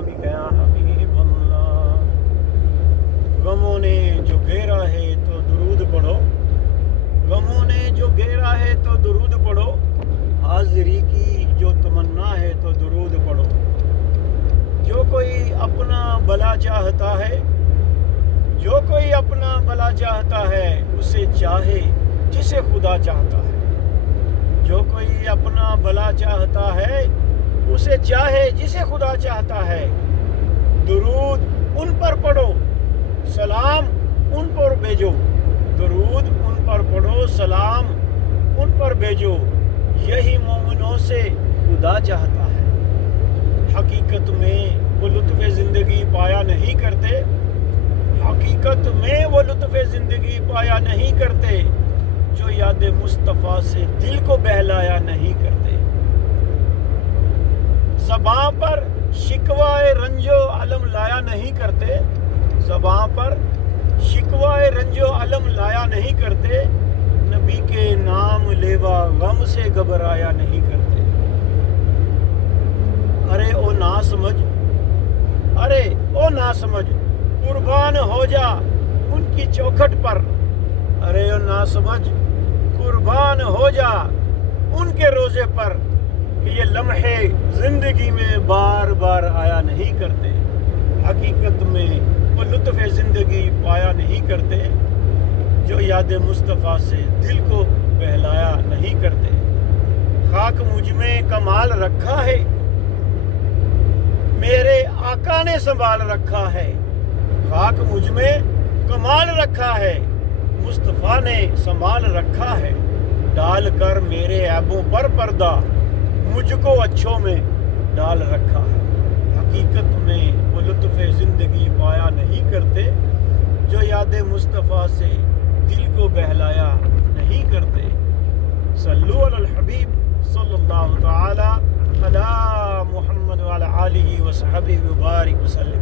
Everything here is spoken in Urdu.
بك يا حبيب اللہ. غموں نے جو گھیرا ہے تو درود پڑھو، غموں نے جو گھیرا ہے تو درود پڑھو، حاضری کی جو تمنا ہے تو درود پڑھو. جو کوئی اپنا بھلا چاہتا ہے، جو کوئی اپنا بھلا چاہتا ہے، اسے چاہے جسے خدا چاہتا ہے. جو کوئی اپنا بھلا چاہتا ہے، اسے چاہے جسے خدا چاہتا ہے. درود ان پر پڑھو، سلام ان پر بھیجو. درود ان پر پڑھو، سلام ان پر بھیجو. یہی مومنوں سے خدا چاہتا ہے. حقیقت میں وہ لطف زندگی پایا نہیں کرتے، حقیقت میں وہ لطف زندگی پایا نہیں کرتے جو یاد مصطفیٰ سے دل کو بہلایا نہیں کرتے. زبان پر شکوائے رنج و علم لایا نہیں کرتے، زبان پر شکوائے رنج و علم لایا نہیں کرتے. نبی کے نام لیوا غم سے گھبرایا نہیں کرتے. ارے او نا سمجھ، ارے او نا سمجھ، قربان ہو جا ان کی چوکھٹ پر. ارے او نا سمجھ، قربان ہو جا ان کے روزے پر کہ یہ لمحے زندگی میں بار بار آیا نہیں کرتے. حقیقت میں وہ لطف زندگی پایا نہیں کرتے جو یاد مصطفیٰ سے دل کو بہلایا نہیں کرتے. خاک مجھ میں کمال رکھا ہے، میرے آقا نے سنبھال رکھا ہے. خاک مجھ میں کمال رکھا ہے، مصطفیٰ نے سنبھال رکھا ہے. ڈال کر میرے عیبوں پر پردہ مجھ کو اچھوں میں ڈال رکھا ہے. حقیقت میں وہ لطف زندگی پایا نہیں کرتے جو یاد مصطفیٰ سے دل کو بہلایا نہیں کرتے. صلو علی الحبیب صلی اللہ تعالی علی محمد وعلی آلہ وصحبہ وبارک وسلم.